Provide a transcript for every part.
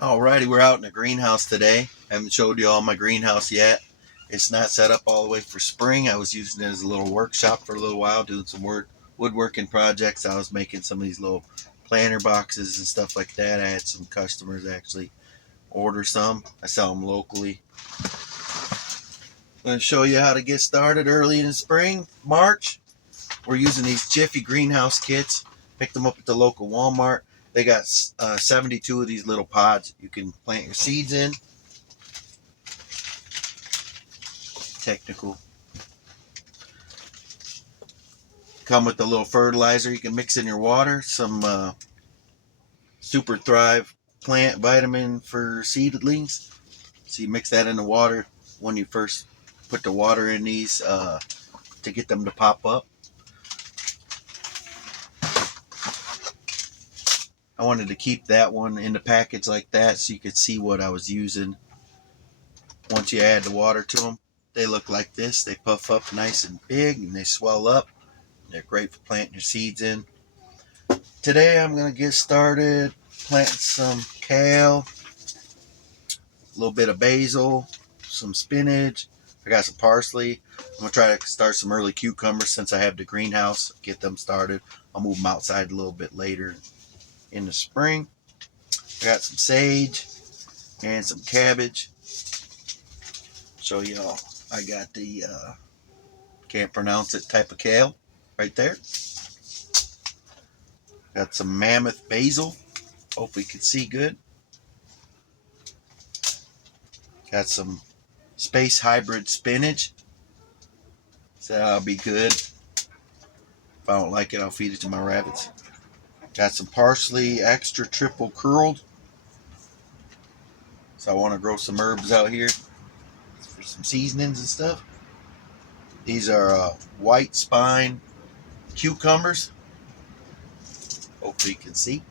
Alrighty, we're out in the greenhouse today. I haven't showed you all my greenhouse yet. It's not set up all the way for spring. I was using it as a little workshop for a little while, doing some woodworking projects. I was making some of these little planter boxes and stuff like that. I had some customers actually order some. I sell them locally. I'm going to show you how to get started early in the spring, March. We're using these Jiffy greenhouse kits. Picked them up at the local Walmart. They got 72 of these little pods you can plant your seeds in. Technical. Come with a little fertilizer you can mix in your water. Some Super Thrive plant vitamin for seedlings. So you mix that in the water when you first put the water in these to get them to pop up. I wanted to keep that one in the package like that so you could see what I was using. Once you add the water to them, they look like this. They puff up nice and big and they swell up. They're great for planting your seeds in. Today I'm going to get started planting some kale, a little bit of basil, some spinach. I got some parsley. I'm going to try to start some early cucumbers since I have the greenhouse. Get them started. I'll move them outside a little bit later in the spring. I got some sage and some cabbage. Show y'all. I got the can't pronounce it type of kale right there. Got some mammoth basil. Hope we can see good. Got some space hybrid spinach. So that'll be good. If I don't like it, I'll feed it to my rabbits. Got some parsley extra triple curled. So I want to grow some herbs out here for some seasonings and stuff. These are white spine cucumbers. Hopefully you can see.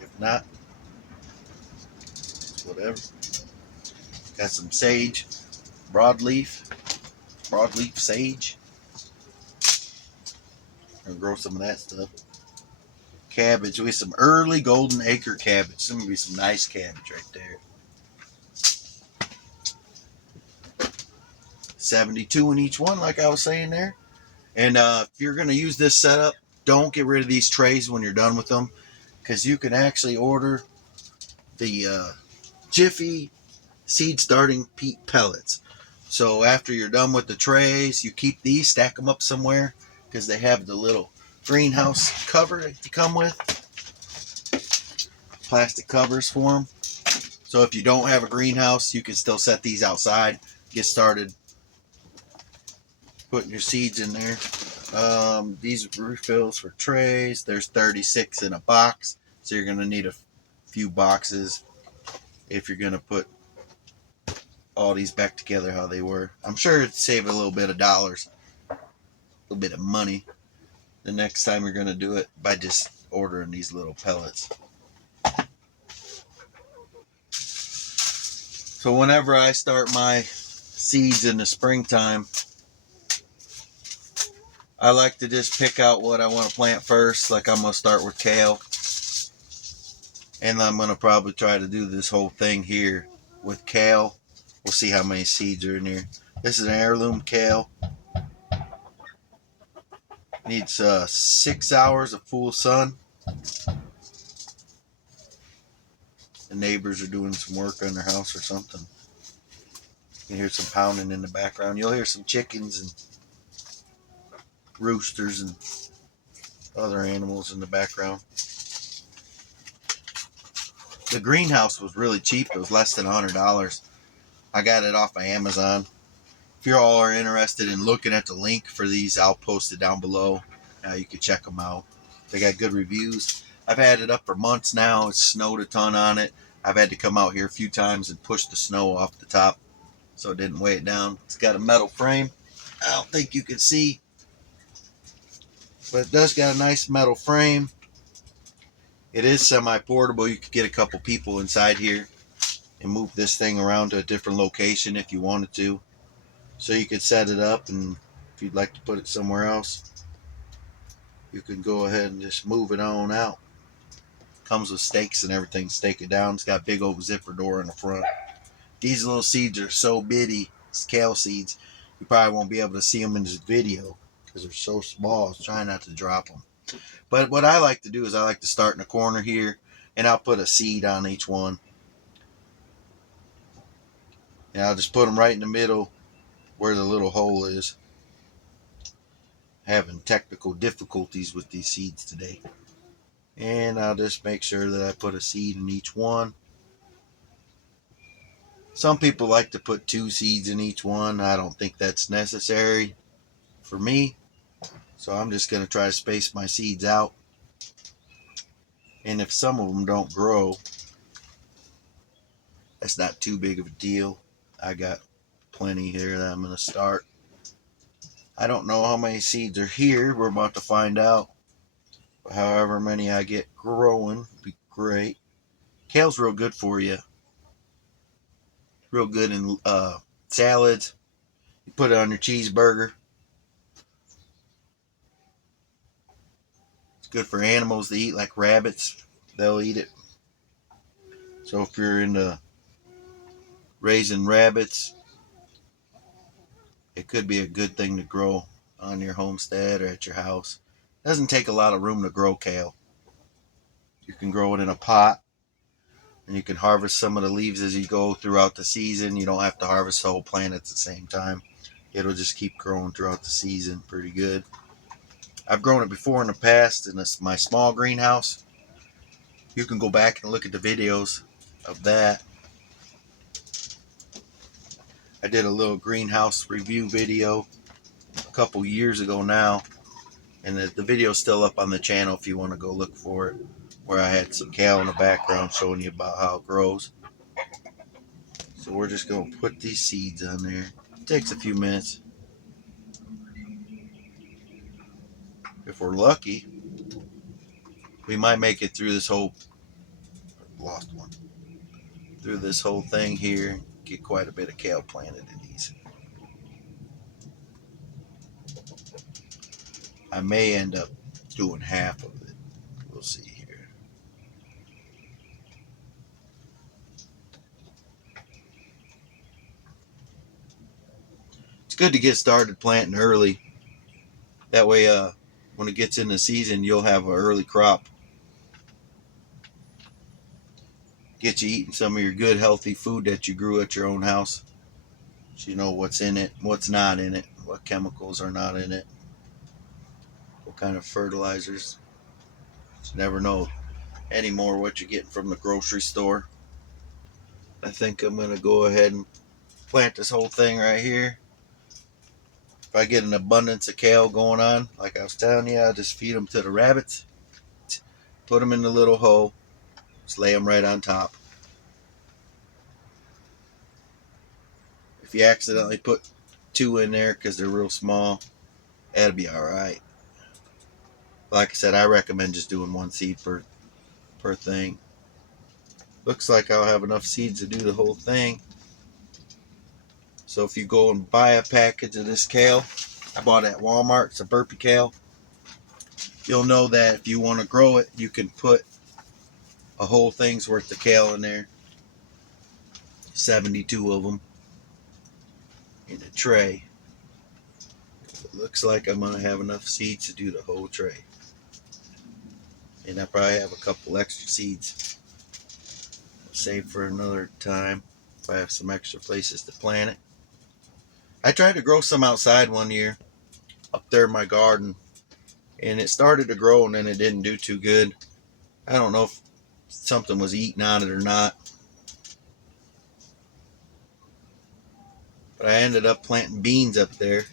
If not, it's whatever. Got some sage, broadleaf sage. I'm gonna grow some of that stuff. Cabbage. We have some early golden acre cabbage. It's gonna be some nice cabbage right there. 72 in each one, like I was saying there. And if you're gonna use this setup, don't get rid of these trays when you're done with them, because you can actually order the Jiffy seed starting peat pellets. So after you're done with the trays, you keep these, stack them up somewhere, because they have the little greenhouse cover that you come with, plastic covers for them. So if you don't have a greenhouse, you can still set these outside, get started putting your seeds in there. These refills for trays. There's 36 in a box, so you're going to need a few boxes if you're going to put all these back together how they were. I'm sure it'd save a little bit of dollars, a little bit of money the next time you're going to do it by just ordering these little pellets. So whenever I start my seeds in the springtime, I like to just pick out what I want to plant first. Like I'm going to start with kale. And I'm going to probably try to do this whole thing here with kale. We'll see how many seeds are in here. This is an heirloom kale. Needs 6 hours of full sun. The neighbors are doing some work on their house or something. You can hear some pounding in the background. You'll hear some chickens and roosters and other animals in the background. The greenhouse was really cheap. It was less than $100. I got it off of Amazon. If you all are interested in looking at the link for these, I'll post it down below. You can check them out. They got good reviews. I've had it up for months now. It's snowed a ton on it. I've had to come out here a few times and push the snow off the top so it didn't weigh it down. It's got a metal frame. I don't think you can see, but it does got a nice metal frame. It is semi-portable. You could get a couple people inside here and move this thing around to a different location if you wanted to. So you could set it up, and if you'd like to put it somewhere else, you can go ahead and just move it on out. Comes with stakes and everything. Stake it down. It's got a big old zipper door in the front. These little seeds are so bitty. It's kale seeds. You probably won't be able to see them in this video because they're so small. I was trying not to drop them. But what I like to do is I like to start in the corner here, and I'll put a seed on each one. And I'll just put them right in the middle where the little hole is. Having technical difficulties with these seeds today. And I'll just make sure that I put a seed in each one. Some people like to put 2 seeds in each one. I don't think that's necessary for me. So I'm just going to try to space my seeds out. And if some of them don't grow, that's not too big of a deal. I got plenty here that I'm going to start. I don't know how many seeds are here. We're about to find out. However many I get growing would be great. Kale's real good for you. Real good in salads. You put it on your cheeseburger. It's good for animals to eat, like rabbits. They'll eat it. So if you're into raising rabbits, it could be a good thing to grow on your homestead or at your house. It doesn't take a lot of room to grow kale. You can grow it in a pot, and you can harvest some of the leaves as you go throughout the season. You don't have to harvest the whole plant at the same time. It'll just keep growing throughout the season pretty good. I've grown it before in the past in my small greenhouse. You can go back and look at the videos of that. I did a little greenhouse review video a couple years ago now, and the video's still up on the channel if you want to go look for it, where I had some kale in the background showing you about how it grows. So we're just going to put these seeds on there. It takes a few minutes. If we're lucky, we might make it through this whole through this whole thing here. Get quite a bit of kale planted in these. I may end up doing half of it. We'll see here. It's good to get started planting early. That way, when it gets in the season, you'll have an early crop. Get you eating some of your good, healthy food that you grew at your own house. So you know what's in it, what's not in it, what chemicals are not in it, what kind of fertilizers. You never know anymore what you're getting from the grocery store. I think I'm going to go ahead and plant this whole thing right here. If I get an abundance of kale going on, like I was telling you, I'll just feed them to the rabbits. Put them in the little hole. Just lay them right on top. If you accidentally put 2 in there because they're real small, that'll be alright. Like I said, I recommend just doing 1 seed per thing. Looks like I'll have enough seeds to do the whole thing. So if you go and buy a package of this kale, I bought it at Walmart, it's a burpee kale. You'll know that if you want to grow it, you can put a whole thing's worth of kale in there. 72 of them in a tray. It looks like I'm going to have enough seeds to do the whole tray. And I probably have a couple extra seeds. I'll save for another time if I have some extra places to plant it. I tried to grow some outside one year up there in my garden, and it started to grow and then it didn't do too good. I don't know if something was eating on it or not, but I ended up planting beans up there,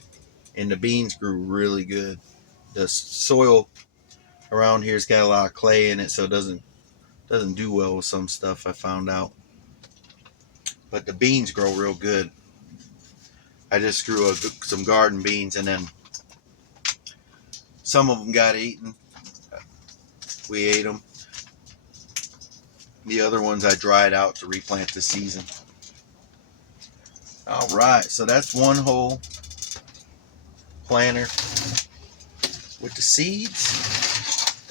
and the beans grew really good. The soil around here's got a lot of clay in it, so it doesn't do well with some stuff, I found out. But the beans grow real good. I just grew some garden beans, and then some of them got eaten. We ate them. The other ones I dried out to replant this season. Alright, so that's 1 whole planter with the seeds.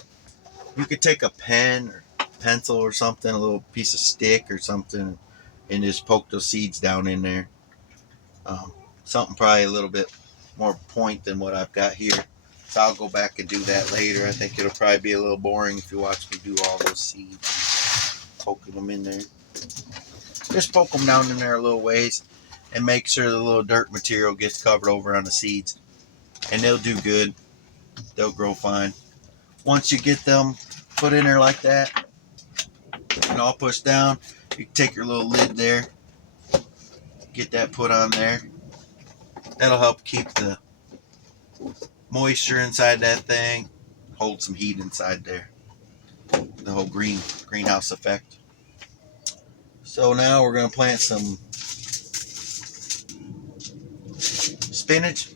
You could take a pen or pencil or something, a little piece of stick or something, and just poke those seeds down in there. Something probably a little bit more point than what I've got here. So I'll go back and do that later. I think it'll probably be a little boring if you watch me do all those seeds, poking them in there. Just poke them down in there a little ways and make sure the little dirt material gets covered over on the seeds. And they'll do good. They'll grow fine. Once you get them put in there like that and all pushed down, you can take your little lid there, get that put on there. That'll help keep the moisture inside that thing, hold some heat inside there. The whole greenhouse effect. So now we're going to plant some spinach.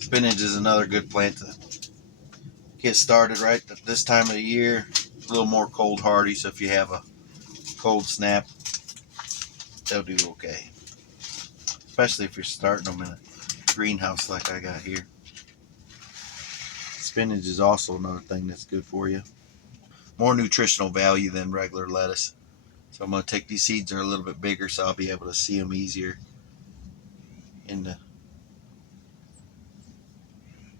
Spinach is another good plant to get started right at this time of the year. A little more cold hardy, so if you have a cold snap, they'll do okay. Especially if you're starting them in a greenhouse like I got here. Spinach is also another thing that's good for you. More nutritional value than regular lettuce. So I'm going to take these seeds that are a little bit bigger so I'll be able to see them easier in the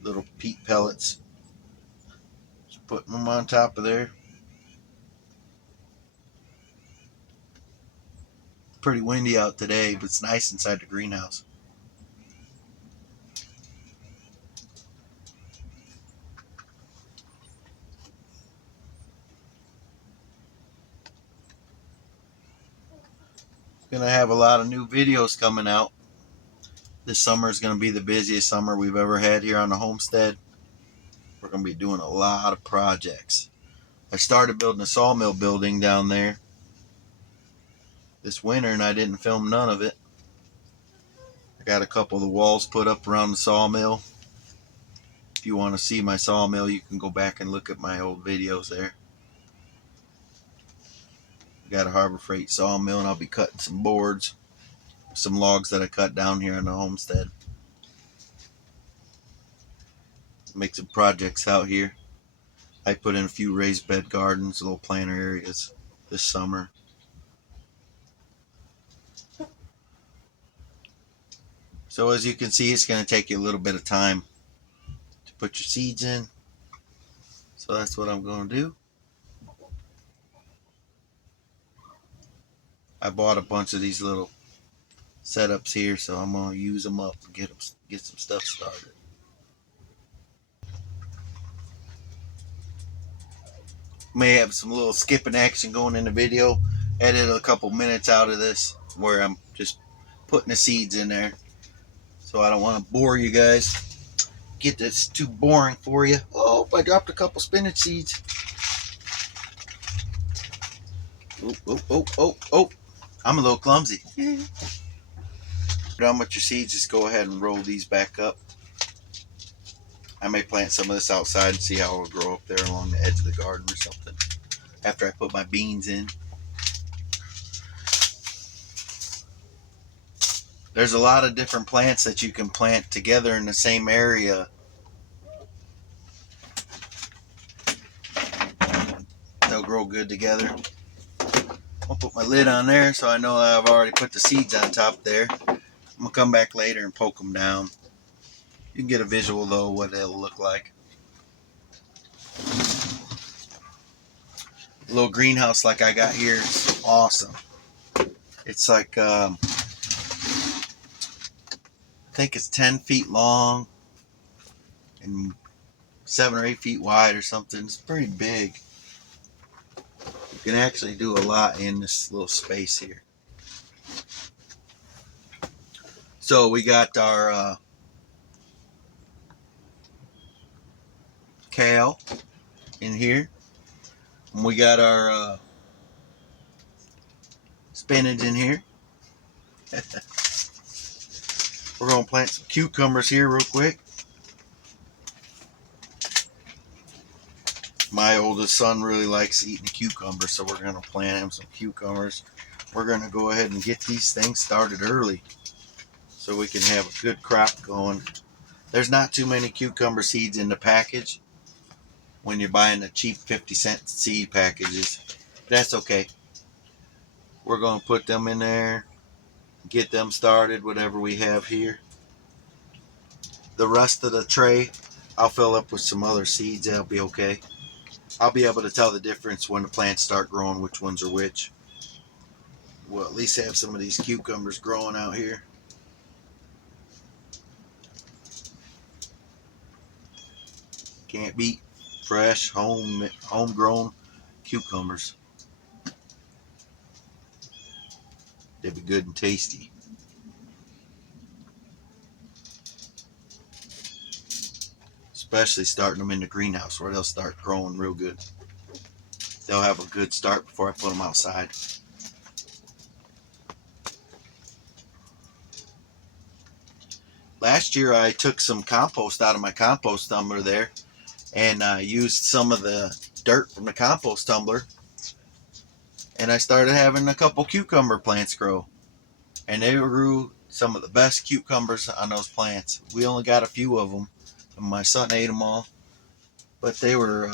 little peat pellets. Just putting them on top of there. Pretty windy out today, but it's nice inside the greenhouse. Gonna have a lot of new videos coming out. This summer is going to be the busiest summer we've ever had here on the homestead. We're going to be doing a lot of projects. I started building a sawmill building down there this winter and I didn't film none of it. I got a couple of the walls put up around the sawmill. If you want to see my sawmill, you can go back and look at my old videos there. Got a Harbor Freight sawmill and I'll be cutting some boards, some logs that I cut down here on the homestead. Make some projects out here. I put in a few raised bed gardens, little planter areas this summer. So as you can see, it's going to take you a little bit of time to put your seeds in. So that's what I'm going to do. I bought a bunch of these little setups here, so I'm going to use them up and get some stuff started. May have some little skipping action going in the video. Edit a couple minutes out of this where I'm just putting the seeds in there. So I don't want to bore you guys. Get this too boring for you. Oh, I dropped a couple spinach seeds. Oh. I'm a little clumsy. Done with your seeds, just go ahead and roll these back up. I may plant some of this outside and see how it'll grow up there along the edge of the garden or something after I put my beans in. There's a lot of different plants that you can plant together in the same area. They'll grow good together. I'll put my lid on there so I know I've already put the seeds on top there. I'm going to come back later and poke them down. You can get a visual though what it'll look like. A little greenhouse like I got here is awesome. It's like, I think it's 10 feet long and 7 or 8 feet wide or something. It's pretty big. You can actually do a lot in this little space here. So we got our kale in here. And we got our spinach in here. We're going to plant some cucumbers here real quick. My oldest son really likes eating cucumbers, so we're going to plant him some cucumbers. We're going to go ahead and get these things started early so we can have a good crop going. There's not too many cucumber seeds in the package when you're buying the cheap 50-cent seed packages. That's okay. We're going to put them in there, get them started, whatever we have here. The rest of the tray, I'll fill up with some other seeds. That'll be okay. I'll be able to tell the difference when the plants start growing, which ones are which. We'll at least have some of these cucumbers growing out here. Can't beat fresh, homegrown cucumbers. They'd be good and tasty. Especially starting them in the greenhouse where they'll start growing real good. They'll have a good start before I put them outside. Last year I took some compost out of my compost tumbler there and I used some of the dirt from the compost tumbler, and I started having a couple cucumber plants grow, and they grew some of the best cucumbers on those plants. We only got a few of them, and my son ate them all, but they were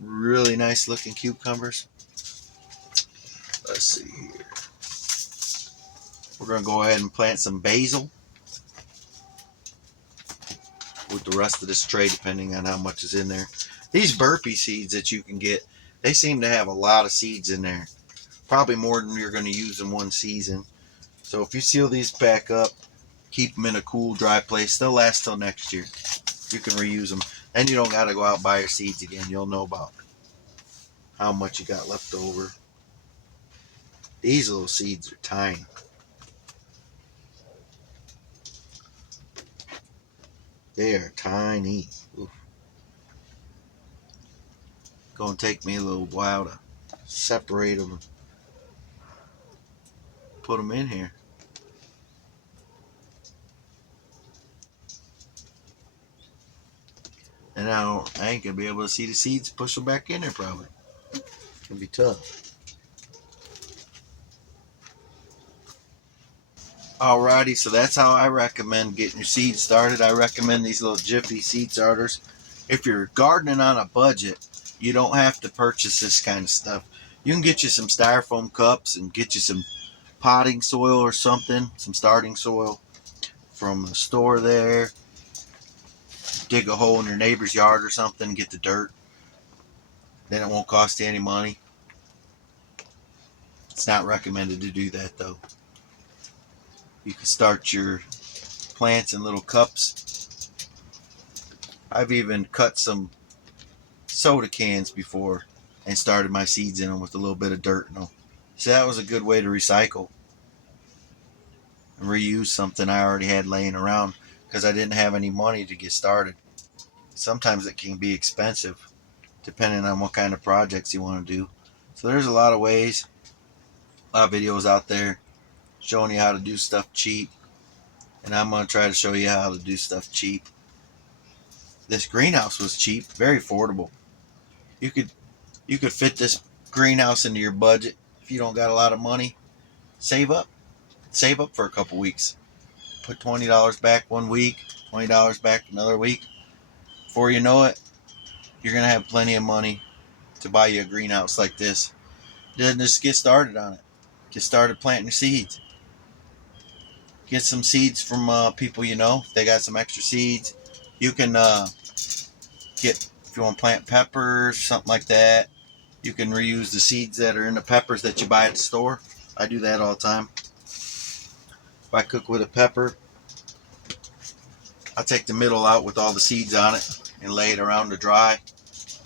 really nice looking cucumbers. Let's see here. We're going to go ahead and plant some basil with the rest of this tray, depending on how much is in there. These burpee seeds that you can get, they seem to have a lot of seeds in there, probably more than you're going to use in one season. So if you seal these back up, keep them in a cool, dry place, they'll last till next year. You can reuse them. Then you don't got to go out and buy your seeds again. You'll know about how much you got left over. These little seeds are tiny. They are tiny. Oof. Gonna take me a little while to separate them, put them in here. And I ain't gonna be able to see the seeds, push them back in there probably. It's gonna be tough. Alrighty, so that's how I recommend getting your seeds started. I recommend these little Jiffy seed starters. If you're gardening on a budget, you don't have to purchase this kind of stuff. You can get you some styrofoam cups and get you some potting soil or something, some starting soil from the store there. Dig a hole in your neighbor's yard or something, get the dirt. Then it won't cost you any money. It's not recommended to do that though. You can start your plants in little cups. I've even cut some soda cans before and started my seeds in them with a little bit of dirt in them. So that was a good way to recycle and reuse something I already had laying around because I didn't have any money to get started. Sometimes it can be expensive depending on what kind of projects you want to do. So there's a lot of ways, a lot of videos out there showing you how to do stuff cheap, and I'm going to try to show you how to do stuff cheap. This greenhouse was cheap, very affordable. You could fit this greenhouse into your budget. If you don't got a lot of money, save up for a couple weeks. Put $20 back one week, $20 back another week. Before you know it, you're going to have plenty of money to buy you a greenhouse like this. Then just get started on it. Get started planting your seeds. Get some seeds from people you know. If they got some extra seeds, you can get, if you want to plant peppers, something like that, you can reuse the seeds that are in the peppers that you buy at the store. I do that all the time. If I cook with a pepper, I'll take the middle out with all the seeds on it and lay it around to dry.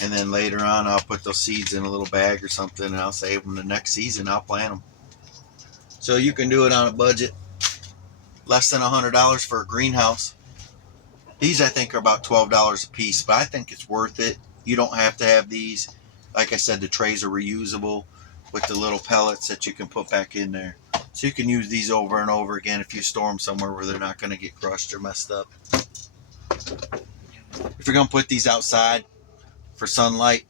And then later on, I'll put those seeds in a little bag or something, and I'll save them the next season. I'll plant them. So you can do it on a budget. Less than $100 for a greenhouse. These I think are about $12 a piece, but I think it's worth it. You don't have to have these. Like I said, the trays are reusable with the little pellets that you can put back in there. So you can use these over and over again if you store them somewhere where they're not going to get crushed or messed up. If you're going to put these outside for sunlight,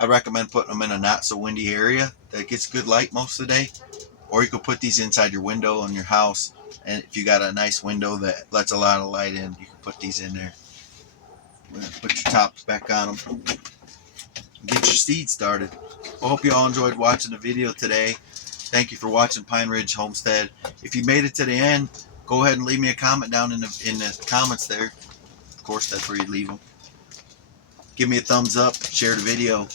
I recommend putting them in a not so windy area that gets good light most of the day. Or you could put these inside your window in your house And if you got a nice window that lets a lot of light in, you can put these in there. Put your tops back on them. Get your seed started. I hope you all enjoyed watching the video today. Thank you for watching Pine Ridge Homestead. If you made it to the end, go ahead and leave me a comment down in the comments there. Of course, that's where you leave them. Give me a thumbs up, share the video.